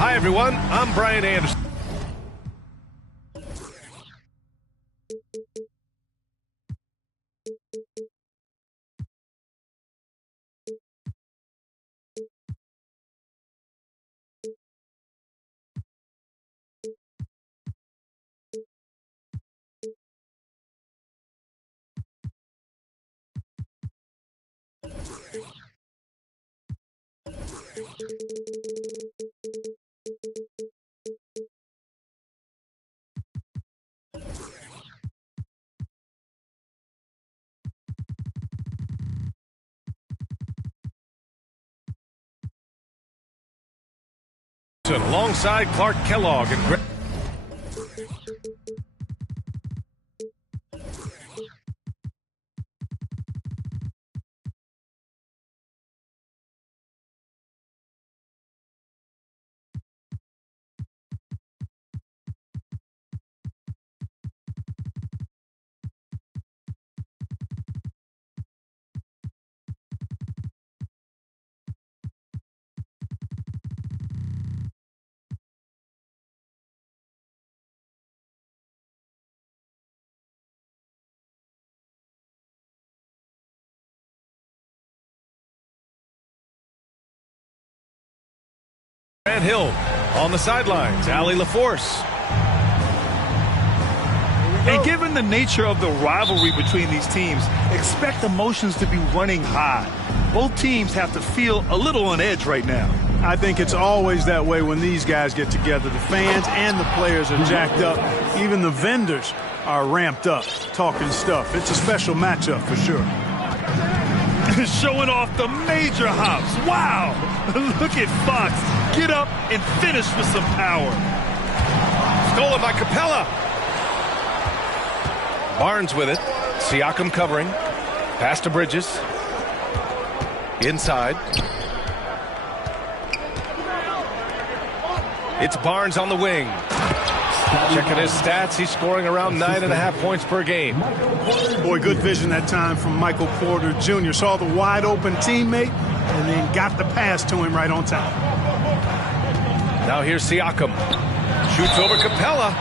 Hi, everyone. I'm Brian Anderson. Alongside Clark Kellogg and Greg. Grant Hill on the sidelines. Allie LaForce. And given the nature of the rivalry between these teams, expect emotions to be running high. Both teams have to feel a little on edge right now. I think it's always that way when these guys get together. The fans and the players are jacked up. Even the vendors are ramped up, talking stuff. It's a special matchup for sure. Showing off the major hops. Wow! Look at Fox. Get up and finish with some power. Stolen by Capella. Barnes with it. Siakam covering. Pass to Bridges. Inside. It's Barnes on the wing. Checking his stats, he's scoring around 9.5 points per game. Boy, good vision that time from Michael Porter Jr. Saw the wide open teammate and then got the pass to him right on time. Now here's Siakam. Shoots over Capella.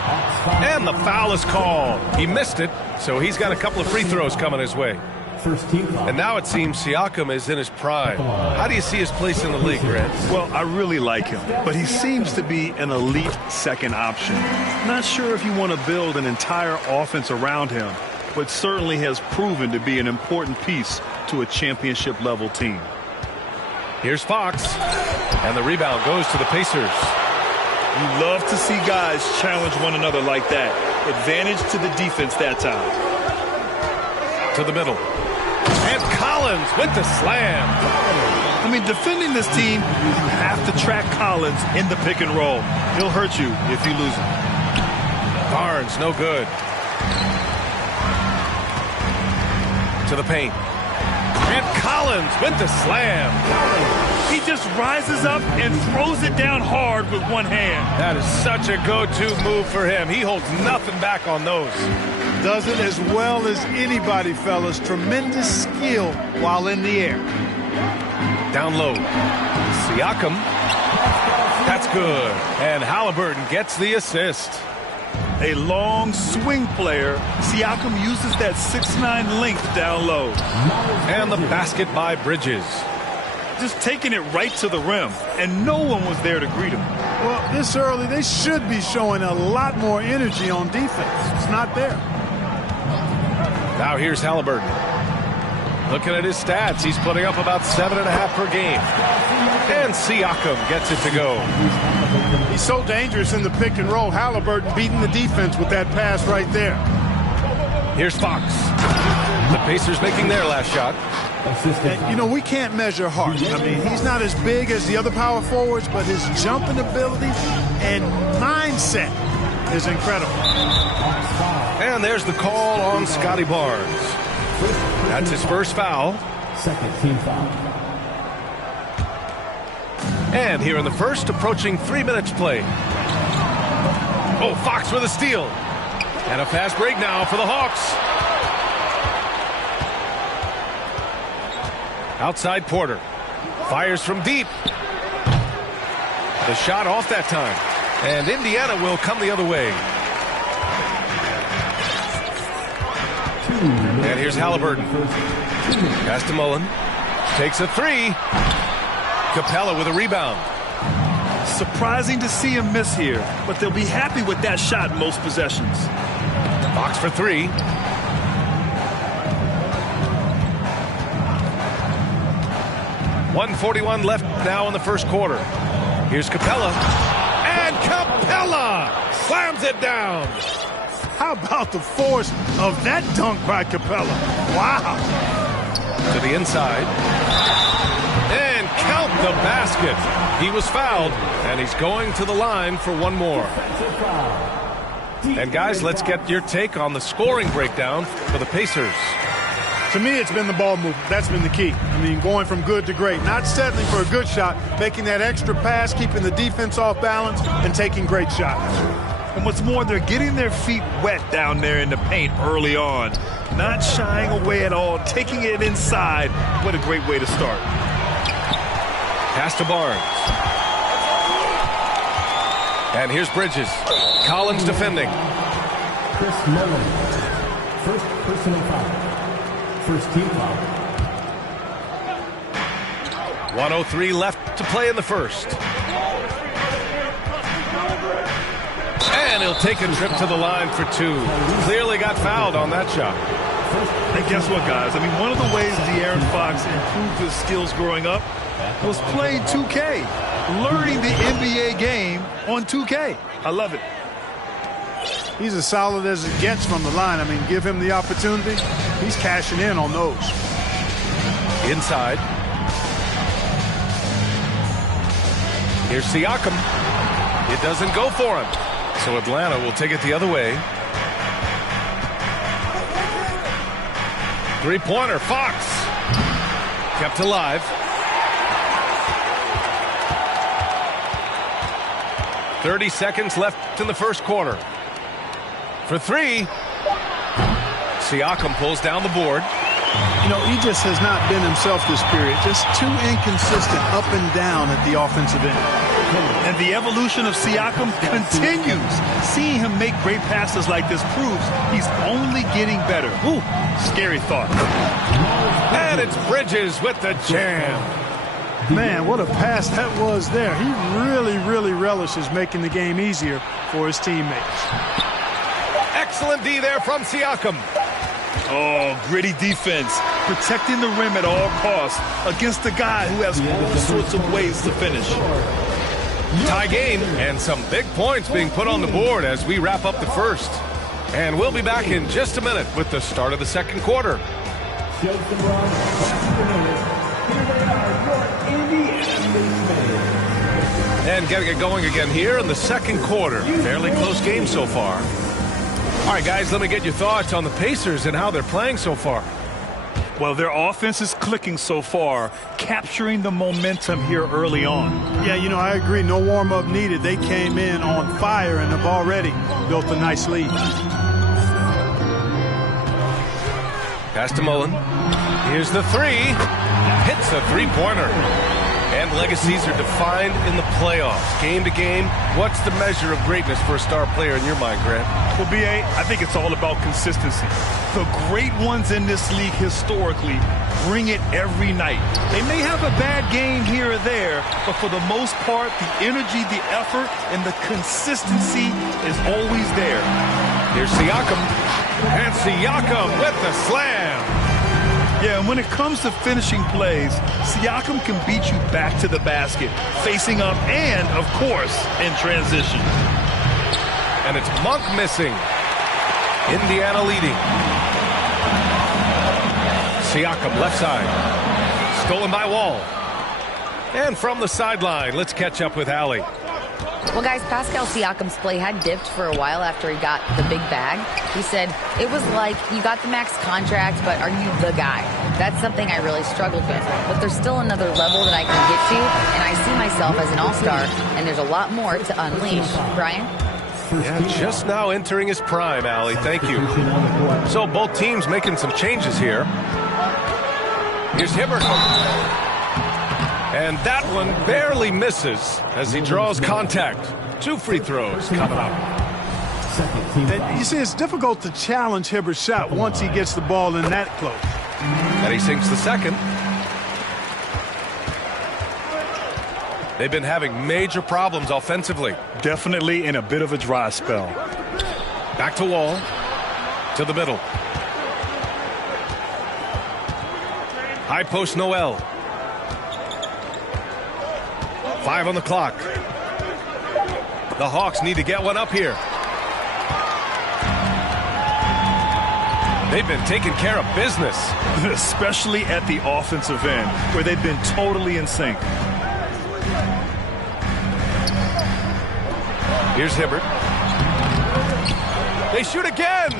And the foul is called. He missed it, so he's got a couple of free throws coming his way. And now it seems Siakam is in his prime. How do you see his place in the league, Grant? Well, I really like him, but he seems to be an elite second option. Not sure if you want to build an entire offense around him, but certainly has proven to be an important piece to a championship-level team. Here's Fox, and the rebound goes to the Pacers. You love to see guys challenge one another like that. Advantage to the defense that time. To the middle. And Collins with the slam. I mean, defending this team, you have to track Collins in the pick and roll. He'll hurt you if you lose him. Barnes, no good. To the paint. And Collins with the slam. He just rises up and throws it down hard with one hand. That is such a go-to move for him. He holds nothing back on those. Does it as well as anybody, fellas. Tremendous skill while in the air. Down low. Siakam. That's good. And Halliburton gets the assist. A long swing player. Siakam uses that 6'9" length down low. And the basket by Bridges. Just taking it right to the rim, and no one was there to greet him. Well, this early, they should be showing a lot more energy on defense. It's not there. Now here's Halliburton. Looking at his stats, he's putting up about 7.5 per game. And Siakam gets it to go. He's so dangerous in the pick and roll. Halliburton beating the defense with that pass right there. Here's Fox. The Pacers making their last shot. And, you know, we can't measure heart. I mean, he's not as big as the other power forwards, but his jumping ability and mindset is incredible. And there's the call on Scotty Barnes. That's his first foul. Second team foul. And here in the first, approaching 3 minutes play. Oh, Fox with a steal. And a fast break now for the Hawks. Outside Porter. Fires from deep. The shot off that time. And Indiana will come the other way. And here's Halliburton. Pass to Mullen. Takes a three. Capella with a rebound. Surprising to see him miss here, but they'll be happy with that shot most possessions. Fox for three. .141 left now in the first quarter. Here's Capella. And Capella slams it down. How about the force of that dunk by Capella? Wow. To the inside. And count the basket. He was fouled, and he's going to the line for one more. And guys, let's get your take on the scoring breakdown for the Pacers. To me, it's been the ball movement. That's been the key. I mean, going from good to great. Not settling for a good shot, making that extra pass, keeping the defense off balance, and taking great shots. And what's more, they're getting their feet wet down there in the paint early on. Not shying away at all, taking it inside. What a great way to start. Pass to Barnes. And here's Bridges. Collins defending. Chris Mullen. First personal foul. First team foul. 1:03 left to play in the first. And he'll take a trip to the line for two. Clearly got fouled on that shot. And guess what, guys? I mean, one of the ways De'Aaron Fox improved his skills growing up was playing 2K, learning the NBA game on 2K. I love it. He's as solid as it gets from the line. I mean, give him the opportunity. He's cashing in on those. Inside. Here's Siakam. It doesn't go for him. So Atlanta will take it the other way. Three-pointer, Fox. Kept alive. 30 seconds left in the first quarter. For three. Siakam pulls down the board. You know, he just has not been himself this period. Just too inconsistent up and down at the offensive end. And the evolution of Siakam continues. Seeing him make great passes like this proves he's only getting better. Ooh, scary thought. And it's Bridges with the jam. Man, what a pass that was there. He really relishes making the game easier for his teammates. Excellent D there from Siakam. Oh, gritty defense. Protecting the rim at all costs against a guy who has all sorts of ways to finish. Tie game and some big points being put on the board as we wrap up the first. And we'll be back in just a minute with the start of the second quarter. And getting it going again here in the second quarter. Fairly close game so far. All right, guys, let me get your thoughts on the Pacers and how they're playing so far. Well, their offense is clicking so far, capturing the momentum here early on. Yeah, you know, I agree. No warm-up needed. They came in on fire and have already built a nice lead. Pass to Mullen. Here's the three. Hits a three-pointer. And legacies are defined in the playoffs. Game to game, what's the measure of greatness for a star player in your mind, Grant? Well, B.A., I think it's all about consistency. The great ones in this league historically bring it every night. They may have a bad game here or there, but for the most part, the energy, the effort, and the consistency is always there. Here's Siakam. And Siakam with the slam. Yeah, and when it comes to finishing plays, Siakam can beat you back to the basket, facing up and, of course, in transition. And it's Monk missing. Indiana leading. Siakam left side. Stolen by Wall. And from the sideline, let's catch up with Allie. Well, guys, Pascal Siakam's play had dipped for a while after he got the big bag. He said, it was like you got the max contract, but are you the guy? That's something I really struggled with. But there's still another level that I can get to, and I see myself as an all-star, and there's a lot more to unleash. Brian? Yeah, just now entering his prime, Allie. Thank you. So both teams making some changes here. Here's Hibbert. And that one barely misses as he draws contact. 2 free throws coming up. And you see, it's difficult to challenge Hibbert's shot once he gets the ball in that close. And he sinks the second. They've been having major problems offensively. Definitely in a bit of a dry spell. Back to Wall. To the middle. High post Noel. 5 on the clock. The Hawks need to get one up here. They've been taking care of business. Especially at the offensive end, where they've been totally in sync. Here's Hibbert. They shoot again.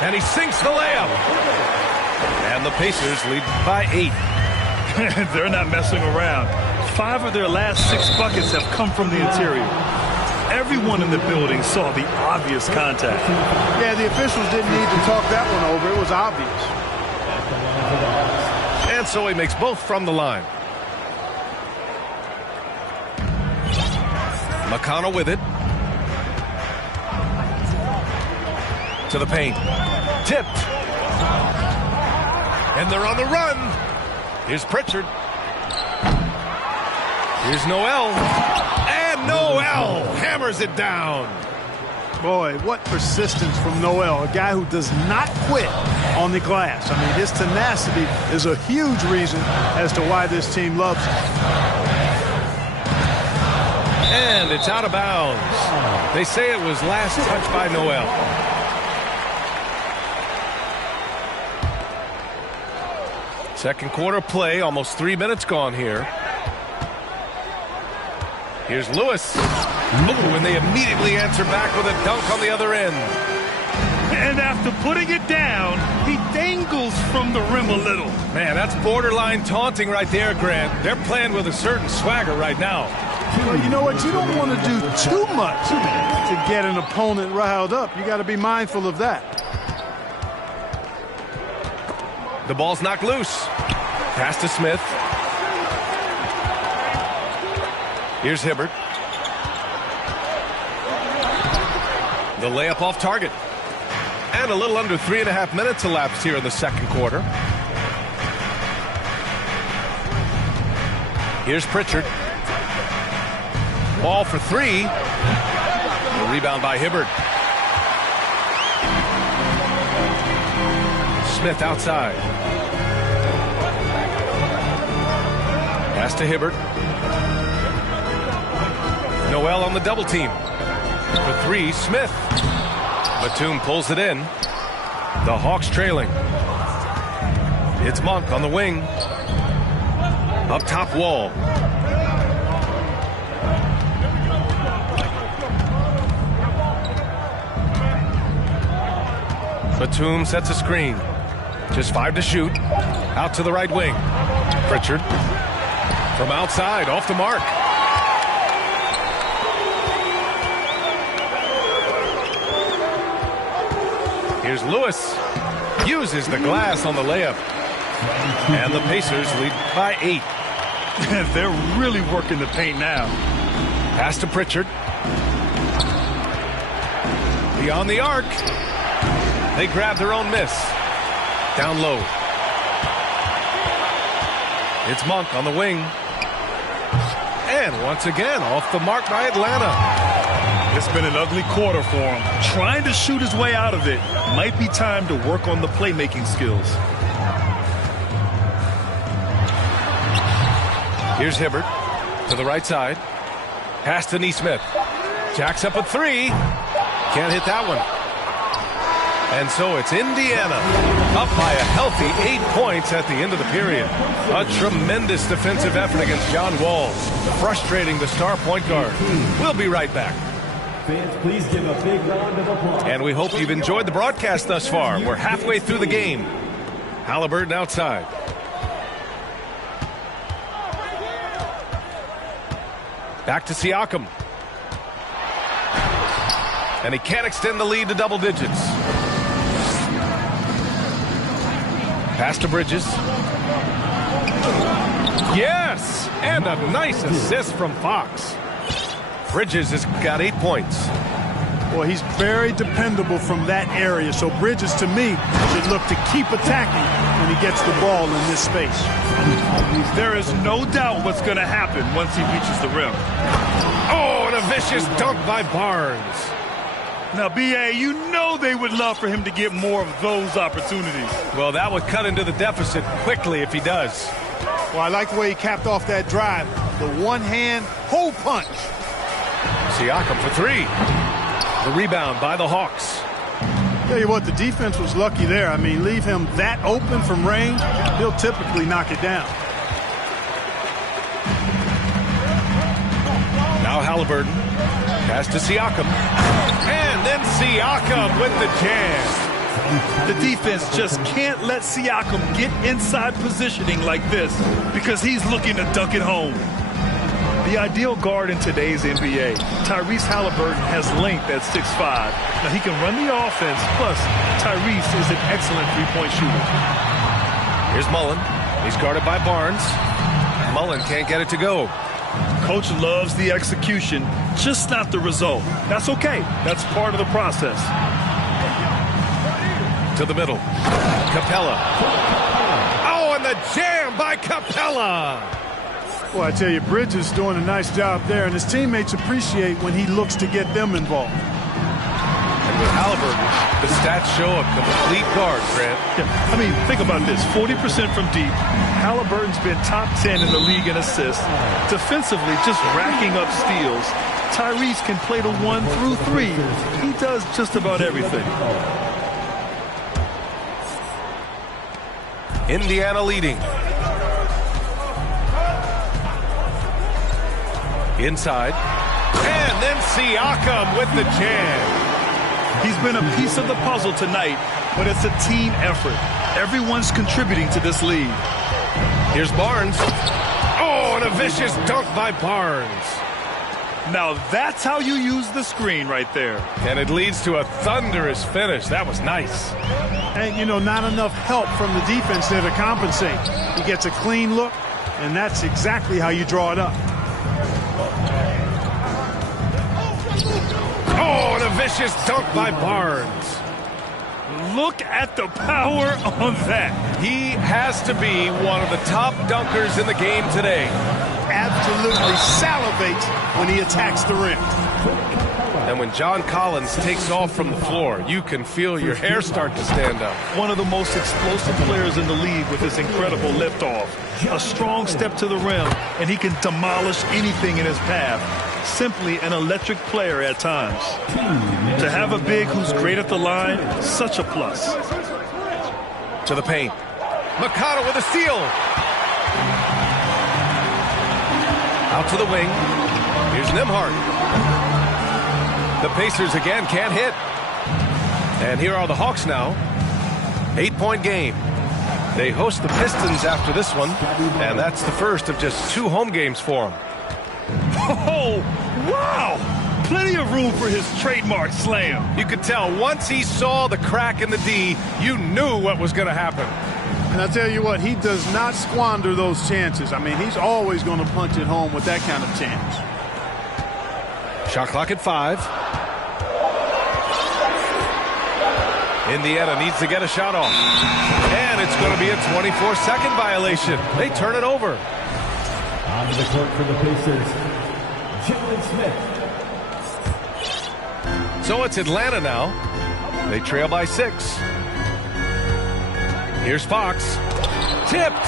And he sinks the layup. And the Pacers lead by 8. They're not messing around. 5 of their last 6 buckets have come from the interior. Everyone in the building saw the obvious contact. Yeah, the officials didn't need to talk that one over. It was obvious. And so he makes both from the line. McConnell with it. To the paint. Tipped. And they're on the run. Here's Pritchard. Here's Noel. And Noel hammers it down. Boy, what persistence from Noel, a guy who does not quit on the glass. I mean, his tenacity is a huge reason as to why this team loves him. And it's out of bounds. They say it was last touched by Noel. Second quarter play, almost 3 minutes gone here. Here's Lewis. Ooh, and they immediately answer back with a dunk on the other end. And after putting it down, he dangles from the rim a little. Man, that's borderline taunting right there, Grant. They're playing with a certain swagger right now. Well, you know what? You don't want to do too much to get an opponent riled up. You got to be mindful of that. The ball's knocked loose. Pass to Smith. Here's Hibbert. The layup off target. And a little under 3.5 minutes elapsed here in the second quarter. Here's Pritchard. Ball for 3. The rebound by Hibbert. Smith outside. Pass to Hibbert. Noel on the double team. For 3, Smith. Batum pulls it in. The Hawks trailing. It's Monk on the wing. Up top, Wall. Batum sets a screen. Just 5 to shoot. Out to the right wing. Pritchard. From outside, off the mark. Here's Lewis. Uses the glass on the layup. And the Pacers lead by 8. They're really working the paint now. Pass to Pritchard. Beyond the arc. They grab their own miss. Down low. It's Monk on the wing. And once again, off the mark by Atlanta. It's been an ugly quarter for him. Trying to shoot his way out of it. Might be time to work on the playmaking skills. Here's Hibbert to the right side. Pass to Nesmith. Jacks up a 3. Can't hit that one. And so it's Indiana up by a healthy 8 points at the end of the period. A tremendous defensive effort against John Wall, frustrating the star point guard. We'll be right back. Fans, please give a big round of applause. And we hope you've enjoyed the broadcast thus far. We're halfway through the game. Halliburton outside. Back to Siakam. And he can't extend the lead to double digits. Pass to Bridges. Yes! And a nice assist from Fox. Bridges has got 8 points. Well, he's very dependable from that area. So Bridges, to me, should look to keep attacking when he gets the ball in this space. There is no doubt what's going to happen once he reaches the rim. Oh, and a vicious dunk by Barnes. Now, B.A., you know they would love for him to get more of those opportunities. Well, that would cut into the deficit quickly if he does. Well, I like the way he capped off that drive. The one-hand hole punch. Siakam for 3. The rebound by the Hawks. Tell you what, the defense was lucky there. I mean, leave him that open from range, he'll typically knock it down. Now Halliburton. Pass to Siakam. And then Siakam with the jam. The defense just can't let Siakam get inside positioning like this because he's looking to dunk it home. The ideal guard in today's NBA, Tyrese Halliburton, has length at 6'5". Now, he can run the offense, plus Tyrese is an excellent three-point shooter. Here's Mullen. He's guarded by Barnes. Mullen can't get it to go. Coach loves the execution, just not the result. That's okay. That's part of the process. To the middle. Capella. Oh, and the jam by Capella. Well, I tell you, Bridges is doing a nice job there, and his teammates appreciate when he looks to get them involved. And with Halliburton, the stats show a complete guard, Grant. Yeah, I mean, think about this. 40% from deep. Halliburton's been top 10 in the league in assists. Defensively, just racking up steals. Tyrese can play the 1 through 3. He does just about everything. Indiana leading. Inside. And then Siakam with the jam. He's been a piece of the puzzle tonight, but it's a team effort. Everyone's contributing to this lead. Here's Barnes. Oh, and a vicious dunk by Barnes. Now that's how you use the screen right there. And it leads to a thunderous finish. That was nice. And, you know, not enough help from the defense there to compensate. He gets a clean look, and that's exactly how you draw it up. Oh, and a vicious dunk by Barnes. Look at the power on that. He has to be one of the top dunkers in the game today. Absolutely salivates when he attacks the rim. And when John Collins takes off from the floor, you can feel your hair start to stand up. One of the most explosive players in the league with this incredible liftoff. A strong step to the rim, and he can demolish anything in his path. Simply an electric player at times. To have a big who's great at the line, such a plus. To the paint. Mikata with a steal. Out to the wing. Here's Nembhard. The Pacers again can't hit. And here are the Hawks now. 8-point game. They host the Pistons after this one, and that's the first of just 2 home games for them. Oh, wow! Plenty of room for his trademark slam. You could tell once he saw the crack in the D, you knew what was going to happen. And I'll tell you what, he does not squander those chances. I mean, he's always going to punch it home with that kind of chance. Shot clock at 5. Indiana needs to get a shot off. And it's going to be a 24-second violation. They turn it over. On the court for the Pacers, Jalen Smith. So it's Atlanta now. They trail by 6. Here's Fox. Tipped.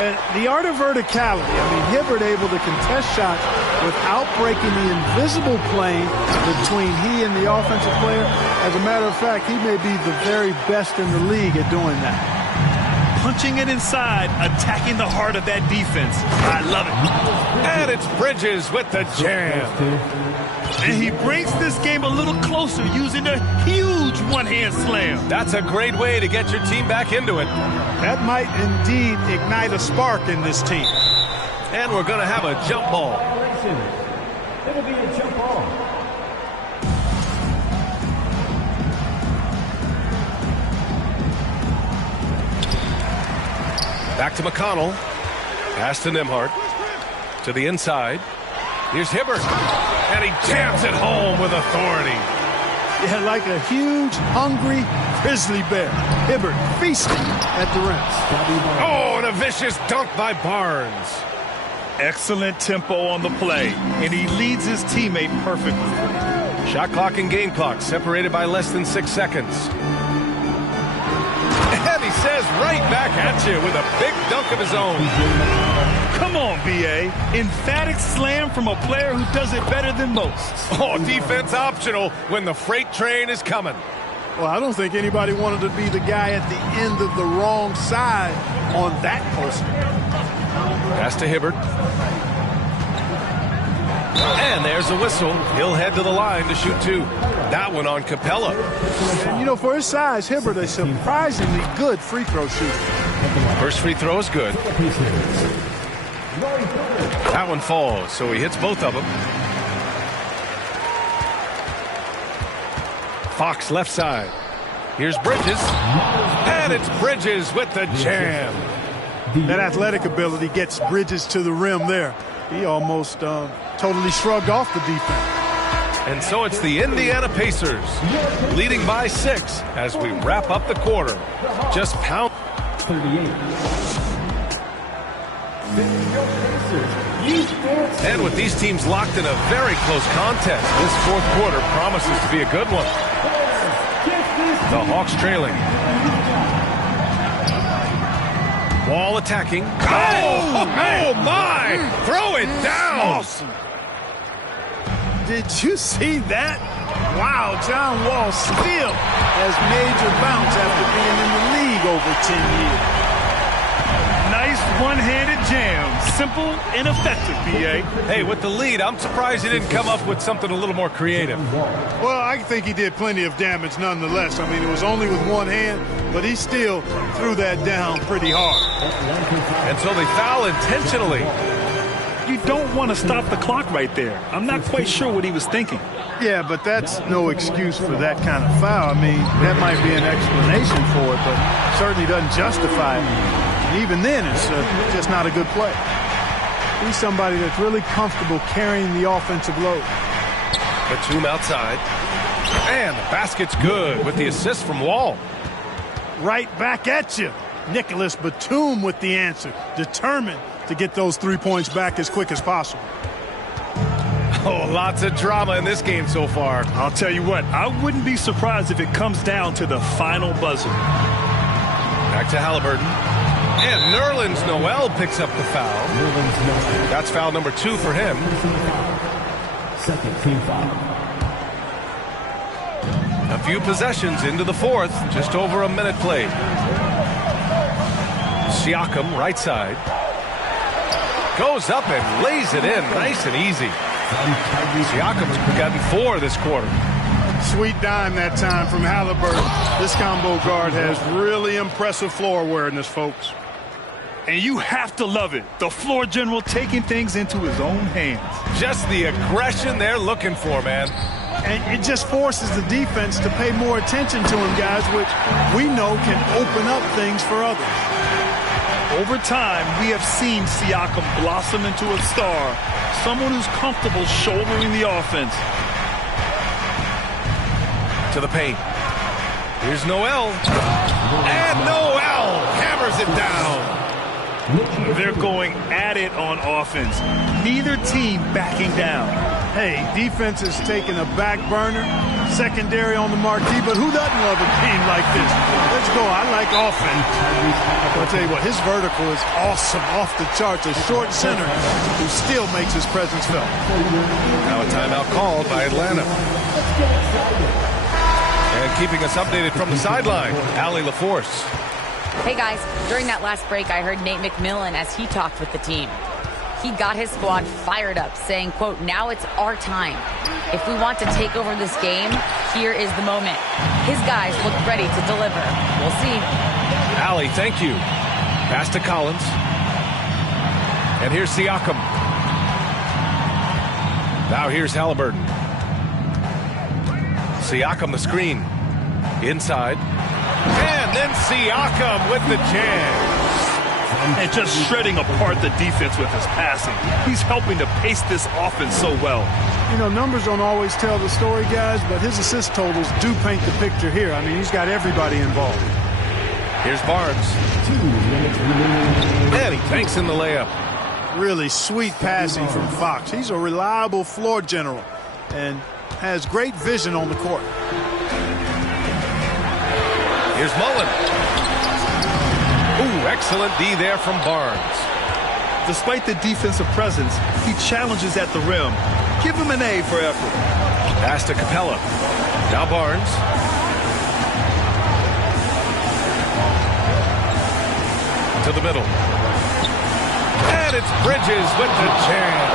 And the art of verticality. I mean, Hibbert able to contest shots without breaking the invisible plane between he and the offensive player. As a matter of fact, he may be the very best in the league at doing that. Punching it inside, attacking the heart of that defense. I love it. And it's Bridges with the jam. And he brings this game a little closer using a huge one-hand slam. That's a great way to get your team back into it. That might indeed ignite a spark in this team. And we're going to have a jump ball. It'll be a jump ball. Back to McConnell. Pass to Nembhard. To the inside. Here's Hibbert. And he jams it home with authority. Yeah, like a huge, hungry grizzly bear. Hibbert feasting at the rim. Oh, and a vicious dunk by Barnes. Excellent tempo on the play, and he leads his teammate perfectly. Shot clock and game clock separated by less than 6 seconds. And he says right back at you with a big dunk of his own. Come on, B.A. Emphatic slam from a player who does it better than most. Oh, defense optional when the freight train is coming. Well, I don't think anybody wanted to be the guy at the end of the wrong side on that poster. Pass to Hibbert. And there's a whistle. He'll head to the line to shoot 2. That one on Capella. And, you know, for his size, Hibbert is a surprisingly good free throw shooter. First free throw is good. That one falls, so he hits both of them. Fox left side. Here's Bridges. And it's Bridges with the jam. That athletic ability gets Bridges to the rim there. He almost totally shrugged off the defense. And so it's the Indiana Pacers leading by 6 as we wrap up the quarter. Just pound. 38. And with these teams locked in a very close contest, this fourth quarter promises to be a good one. The Hawks trailing. Wall attacking. Oh my! Throw it down! Awesome. Did you see that? Wow, John Wall still has major bounce after being in the league over 10 years. Nice one-handed jam. Simple and effective, B.A. Hey, with the lead, I'm surprised he didn't come up with something a little more creative. Well, I think he did plenty of damage nonetheless. I mean, it was only with one hand, but he still threw that down pretty hard. And so they foul intentionally. You don't want to stop the clock right there. I'm not quite sure what he was thinking. Yeah, but that's no excuse for that kind of foul. I mean, that might be an explanation for it, but certainly doesn't justify it. And even then, it's just not a good play. He's somebody that's really comfortable carrying the offensive load. Batum outside. And the basket's good with the assist from Wall. Right back at you. Nicholas Batum with the answer. Determined to get those 3 points back as quick as possible. Oh, lots of drama in this game so far. I'll tell you what, I wouldn't be surprised if it comes down to the final buzzer. Back to Halliburton. And Nerlens Noel picks up the foul. That's foul number 2 for him. Second team foul. A few possessions into the fourth. Just over a minute played. Siakam, right side. Goes up and lays it in nice and easy. Siakam's gotten 4 this quarter. Sweet dime that time from Halliburton. This combo guard has really impressive floor awareness, folks. And you have to love it. The floor general taking things into his own hands. Just the aggression they're looking for, man. And it just forces the defense to pay more attention to him, guys, which we know can open up things for others. Over time, we have seen Siakam blossom into a star, someone who's comfortable shouldering the offense. To the paint. Here's Noel. And Noel hammers it down. They're going at it on offense. Neither team backing down. Hey, defense is taking a back burner, secondary on the marquee, but who doesn't love a game like this? Let's go. I like offense. I'll tell you what, his vertical is awesome, off the charts. A short center who still makes his presence felt. Now a timeout called by Atlanta. And keeping us updated from the sideline, Allie LaForce. Hey guys, during that last break, I heard Nate McMillan as he talked with the team. He got his squad fired up, saying, quote, "Now it's our time. If we want to take over this game, here is the moment." His guys look ready to deliver. We'll see. Allie, thank you. Pass to Collins. And here's Siakam. Now here's Halliburton. Siakam the screen. Inside. And then Siakam with the jam. and just shredding apart the defense with his passing. He's helping to pace this offense so well. You know, numbers don't always tell the story, guys, but his assist totals do paint the picture here. I mean, he's got everybody involved. Here's Barnes. And he banks in the layup. Really sweet passing from Fox. He's a reliable floor general and has great vision on the court. Here's Mullen. Ooh, excellent D there from Barnes. Despite the defensive presence, he challenges at the rim. Give him an A for effort. Pass to Capella. Now Barnes. To the middle. And it's Bridges with the jam.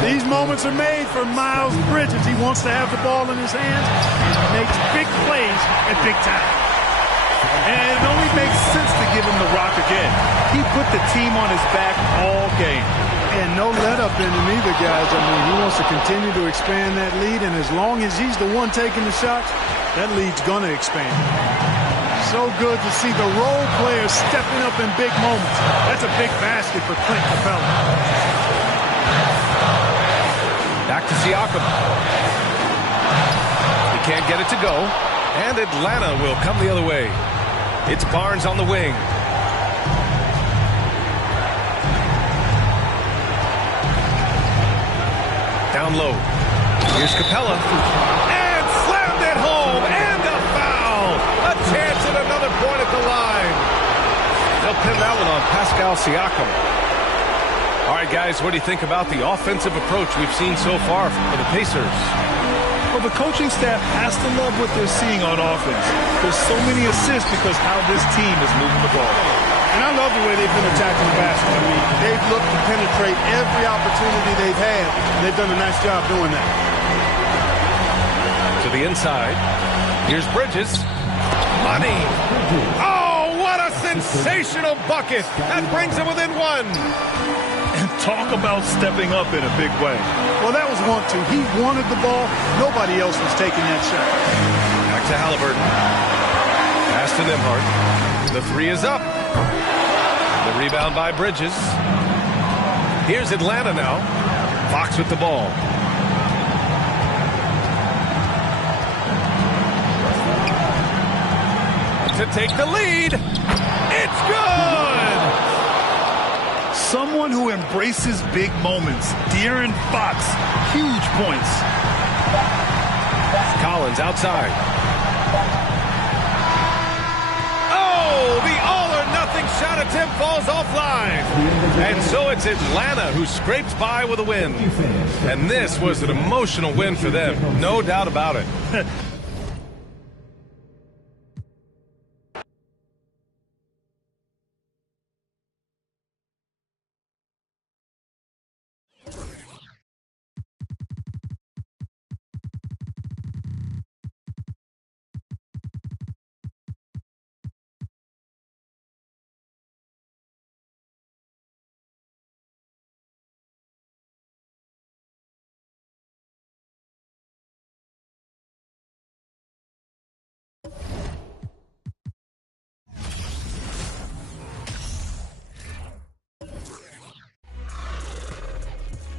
These moments are made for Miles Bridges. He wants to have the ball in his hands and makes big plays at big time. And it only makes sense to give him the rock again. He put the team on his back all game. And no let up in him either, guys. I mean, he wants to continue to expand that lead, and as long as he's the one taking the shots, that lead's going to expand. So good to see the role players stepping up in big moments. That's a big basket for Clint Capella. Back to Siakam. He can't get it to go. And Atlanta will come the other way. It's Barnes on the wing. Down low. Here's Capella. And slammed it home. And a foul. A chance at another point at the line. They'll pin that one on Pascal Siakam. All right, guys, what do you think about the offensive approach we've seen so far for the Pacers? Well, the coaching staff has to love what they're seeing on offense. There's so many assists because how this team is moving the ball. And I love the way they've been attacking the basket. I mean, they've looked to penetrate every opportunity they've had, and they've done a nice job doing that. To the inside. Here's Bridges. Money. Oh, what a sensational bucket. That brings him within one. And talk about stepping up in a big way. Well, that was 1-2. He wanted the ball. Nobody else was taking that shot. Back to Halliburton. Pass to Nembhard. The three is up. The rebound by Bridges. Here's Atlanta now. Fox with the ball. To take the lead. It's good! Someone who embraces big moments. De'Aaron Fox. Huge points. Collins outside. Oh, the all-or-nothing shot attempt falls offline. And so it's Atlanta who scrapes by with a win. And this was an emotional win for them. No doubt about it.